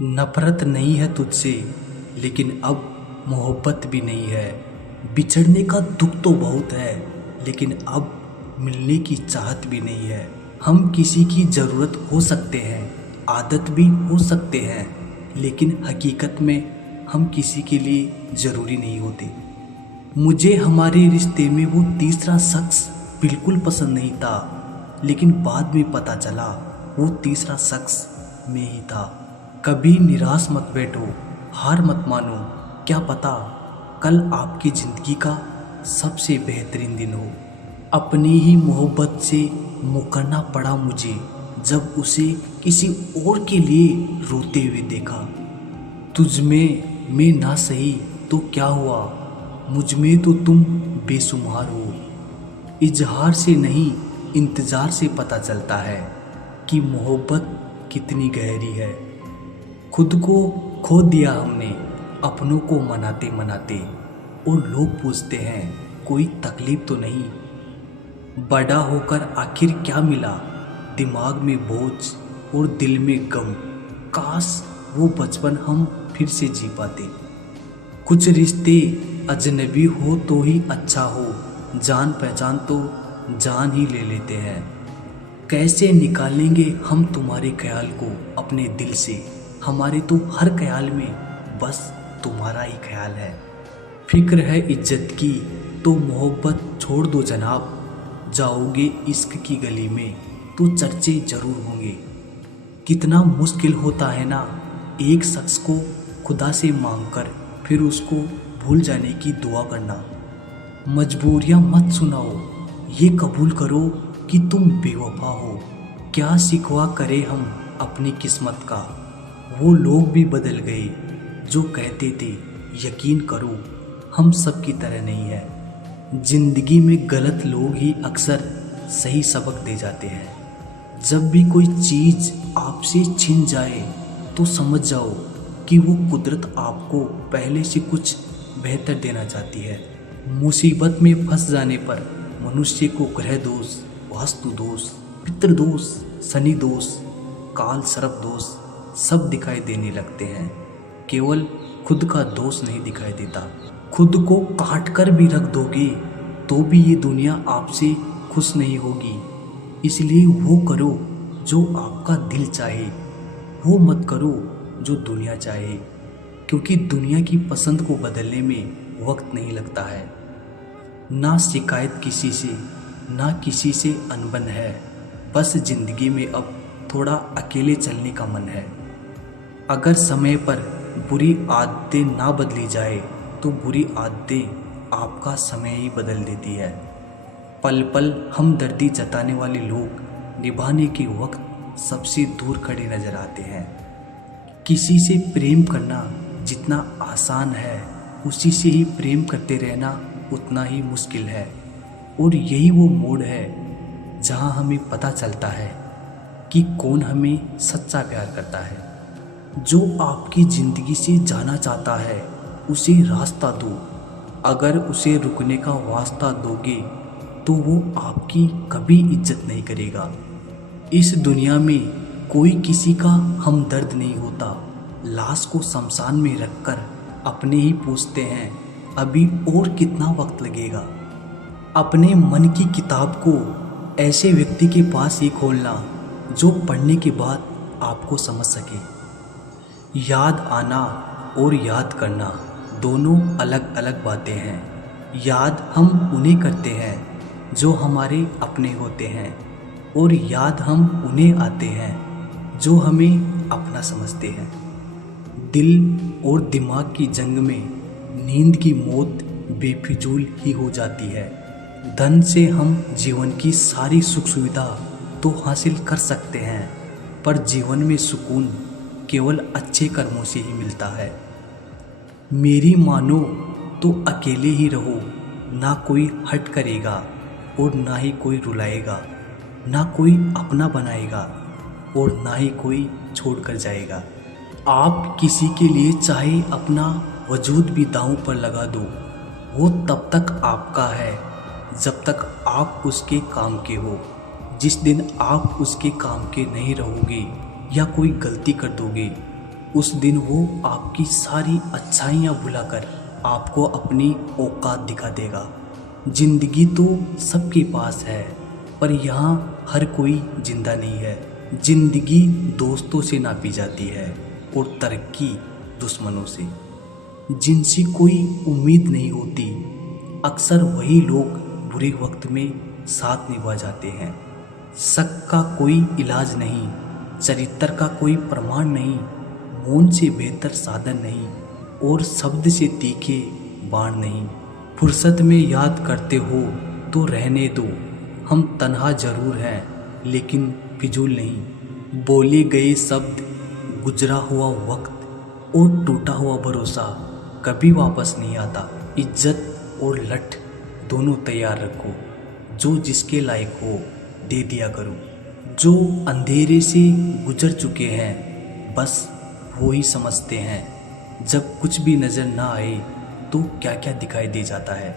नफरत नहीं है तुझसे, लेकिन अब मोहब्बत भी नहीं है। बिछड़ने का दुख तो बहुत है, लेकिन अब मिलने की चाहत भी नहीं है। हम किसी की ज़रूरत हो सकते हैं, आदत भी हो सकते हैं, लेकिन हकीकत में हम किसी के लिए ज़रूरी नहीं होते। मुझे हमारे रिश्ते में वो तीसरा शख्स बिल्कुल पसंद नहीं था, लेकिन बाद में पता चला वो तीसरा शख्स मैं ही था। कभी निराश मत बैठो, हार मत मानो। क्या पता कल आपकी ज़िंदगी का सबसे बेहतरीन दिन हो। अपनी ही मोहब्बत से मुकरना पड़ा मुझे, जब उसे किसी और के लिए रोते हुए देखा। तुझ में मैं ना सही तो क्या हुआ, मुझ में तो तुम बेशुमार हो। इजहार से नहीं, इंतज़ार से पता चलता है कि मोहब्बत कितनी गहरी है। खुद को खो दिया हमने अपनों को मनाते मनाते, और लोग पूछते हैं कोई तकलीफ तो नहीं। बड़ा होकर आखिर क्या मिला, दिमाग में बोझ और दिल में गम। काश वो बचपन हम फिर से जी पाते। कुछ रिश्ते अजनबी हो तो ही अच्छा हो, जान पहचान तो जान ही ले लेते हैं। कैसे निकालेंगे हम तुम्हारे ख्याल को अपने दिल से, हमारे तो हर ख्याल में बस तुम्हारा ही ख्याल है। फिक्र है इज्जत की तो मोहब्बत छोड़ दो जनाब, जाओगे इश्क की गली में तो चर्चे जरूर होंगे। कितना मुश्किल होता है ना एक शख्स को खुदा से मांगकर फिर उसको भूल जाने की दुआ करना। मजबूरियाँ मत सुनाओ, ये कबूल करो कि तुम बेवफा हो। क्या शिकवा करे हम अपनी किस्मत का, वो लोग भी बदल गए जो कहते थे यकीन करो हम सब की तरह नहीं है। जिंदगी में गलत लोग ही अक्सर सही सबक दे जाते हैं। जब भी कोई चीज़ आपसे छिन जाए तो समझ जाओ कि वो कुदरत आपको पहले से कुछ बेहतर देना चाहती है। मुसीबत में फंस जाने पर मनुष्य को ग्रह दोष, वास्तु दोष, पितृ दोष, शनि दोष, काल सर्प दोष सब दिखाई देने लगते हैं। केवल खुद का दोष नहीं दिखाई देता। खुद को काट कर भी रख दोगे तो भी ये दुनिया आपसे खुश नहीं होगी। इसलिए वो करो जो आपका दिल चाहे, वो मत करो जो दुनिया चाहे, क्योंकि दुनिया की पसंद को बदलने में वक्त नहीं लगता है। ना शिकायत किसी से, ना किसी से अनबन है, बस जिंदगी में अब थोड़ा अकेले चलने का मन है। अगर समय पर बुरी आदतें ना बदली जाए तो बुरी आदतें आपका समय ही बदल देती है। पल पल हमदर्दी जताने वाले लोग निभाने के वक्त सबसे दूर खड़े नजर आते हैं। किसी से प्रेम करना जितना आसान है, उसी से ही प्रेम करते रहना उतना ही मुश्किल है। और यही वो मोड़ है जहां हमें पता चलता है कि कौन हमें सच्चा प्यार करता है। जो आपकी ज़िंदगी से जाना चाहता है उसे रास्ता दो। अगर उसे रुकने का वास्ता दोगे तो वो आपकी कभी इज्जत नहीं करेगा। इस दुनिया में कोई किसी का हमदर्द नहीं होता। लाश को शमशान में रखकर अपने ही पूछते हैं अभी और कितना वक्त लगेगा। अपने मन की किताब को ऐसे व्यक्ति के पास ही खोलना जो पढ़ने के बाद आपको समझ सके। याद आना और याद करना दोनों अलग अलग बातें हैं। याद हम उन्हें करते हैं जो हमारे अपने होते हैं, और याद हम उन्हें आते हैं जो हमें अपना समझते हैं। दिल और दिमाग की जंग में नींद की मौत बेफिजूल ही हो जाती है। धन से हम जीवन की सारी सुख सुविधा तो हासिल कर सकते हैं, पर जीवन में सुकून केवल अच्छे कर्मों से ही मिलता है। मेरी मानो तो अकेले ही रहो, ना कोई हट करेगा और ना ही कोई रुलाएगा, ना कोई अपना बनाएगा और ना ही कोई छोड़ कर जाएगा। आप किसी के लिए चाहे अपना वजूद भी दांव पर लगा दो, वो तब तक आपका है जब तक आप उसके काम के हो। जिस दिन आप उसके काम के नहीं रहोगे या कोई गलती कर दोगे उस दिन वो आपकी सारी अच्छाइयाँ भुलाकर आपको अपनी औकात दिखा देगा। जिंदगी तो सबके पास है, पर यहाँ हर कोई जिंदा नहीं है। जिंदगी दोस्तों से नापी जाती है और तरक्की दुश्मनों से। जिनसे कोई उम्मीद नहीं होती, अक्सर वही लोग बुरे वक्त में साथ निभा जाते हैं। शक का कोई इलाज नहीं, चरित्र का कोई प्रमाण नहीं, मौन से बेहतर साधन नहीं और शब्द से तीखे बाण नहीं। फुर्सत में याद करते हो तो रहने दो, हम तन्हा जरूर हैं लेकिन फिजूल नहीं। बोले गए शब्द, गुजरा हुआ वक्त और टूटा हुआ भरोसा कभी वापस नहीं आता। इज्जत और लठ दोनों तैयार रखो, जो जिसके लायक हो दे दिया करो। जो अंधेरे से गुजर चुके हैं बस वो ही समझते हैं, जब कुछ भी नज़र ना आए तो क्या क्या दिखाई दे जाता है।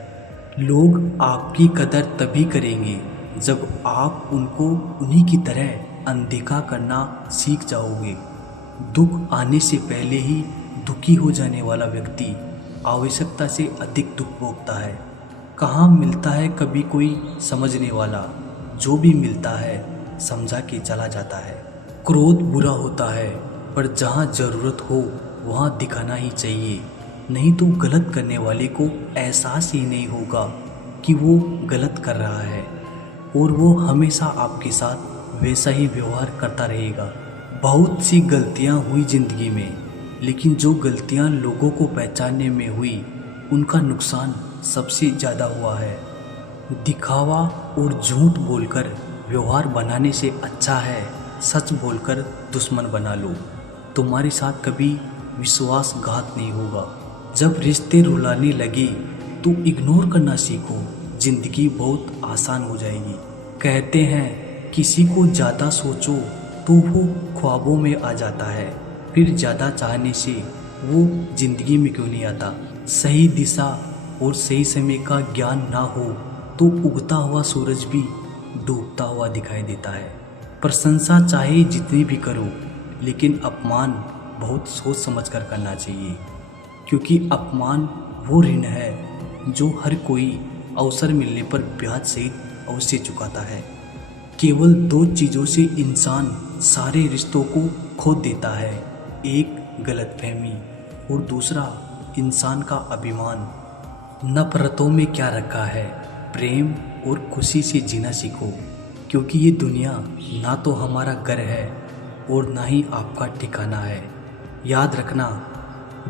लोग आपकी कदर तभी करेंगे जब आप उनको उन्हीं की तरह अनदेखा करना सीख जाओगे। दुख आने से पहले ही दुखी हो जाने वाला व्यक्ति आवश्यकता से अधिक दुख भोगता है। कहाँ मिलता है कभी कोई समझने वाला, जो भी मिलता है समझा के चला जाता है। क्रोध बुरा होता है, पर जहाँ ज़रूरत हो वहाँ दिखाना ही चाहिए, नहीं तो गलत करने वाले को एहसास ही नहीं होगा कि वो गलत कर रहा है और वो हमेशा आपके साथ वैसा ही व्यवहार करता रहेगा। बहुत सी गलतियाँ हुई ज़िंदगी में, लेकिन जो गलतियाँ लोगों को पहचानने में हुई उनका नुकसान सबसे ज़्यादा हुआ है। दिखावा और झूठ बोलकर व्यवहार बनाने से अच्छा है सच बोलकर दुश्मन बना लो। तुम्हारे साथ कभी विश्वासघात नहीं होगा। जब रिश्ते रुलाने लगे तो इग्नोर करना सीखो, जिंदगी बहुत आसान हो जाएगी। कहते हैं किसी को ज़्यादा सोचो तो वो ख्वाबों में आ जाता है, फिर ज़्यादा चाहने से वो जिंदगी में क्यों नहीं आता। सही दिशा और सही समय का ज्ञान ना हो तो उगता हुआ सूरज भी डूबता हुआ दिखाई देता है। प्रशंसा चाहे जितनी भी करो, लेकिन अपमान बहुत सोच समझ कर करना चाहिए, क्योंकि अपमान वो ऋण है जो हर कोई अवसर मिलने पर ब्याज सहित अवश्य चुकाता है। केवल दो चीज़ों से इंसान सारे रिश्तों को खो देता है, एक गलतफहमी और दूसरा इंसान का अभिमान। नफरतों में क्या रखा है, प्रेम और खुशी से जीना सीखो, क्योंकि ये दुनिया ना तो हमारा घर है और ना ही आपका ठिकाना है। याद रखना,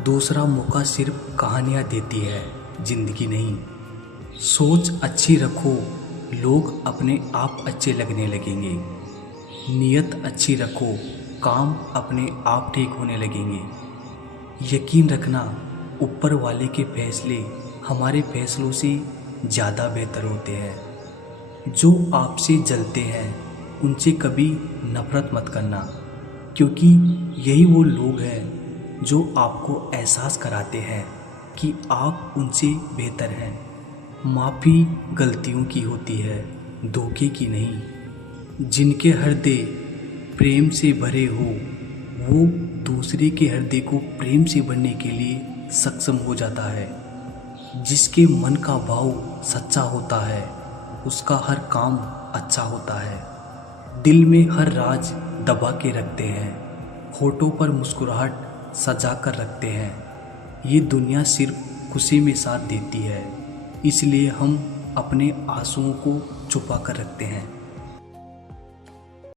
दूसरा मौका सिर्फ कहानियाँ देती है, जिंदगी नहीं। सोच अच्छी रखो, लोग अपने आप अच्छे लगने लगेंगे। नीयत अच्छी रखो, काम अपने आप ठीक होने लगेंगे। यकीन रखना, ऊपर वाले के फैसले हमारे फैसलों से ज़्यादा बेहतर होते हैं। जो आपसे जलते हैं उनसे कभी नफरत मत करना, क्योंकि यही वो लोग हैं जो आपको एहसास कराते हैं कि आप उनसे बेहतर हैं। माफ़ी गलतियों की होती है, धोखे की नहीं। जिनके हृदय प्रेम से भरे हो वो दूसरे के हृदय को प्रेम से भरने के लिए सक्षम हो जाता है। जिसके मन का भाव सच्चा होता है उसका हर काम अच्छा होता है। दिल में हर राज दबा के रखते हैं, होठों पर मुस्कुराहट सजा कर रखते हैं। ये दुनिया सिर्फ खुशी में साथ देती है, इसलिए हम अपने आंसुओं को छुपा कर रखते हैं।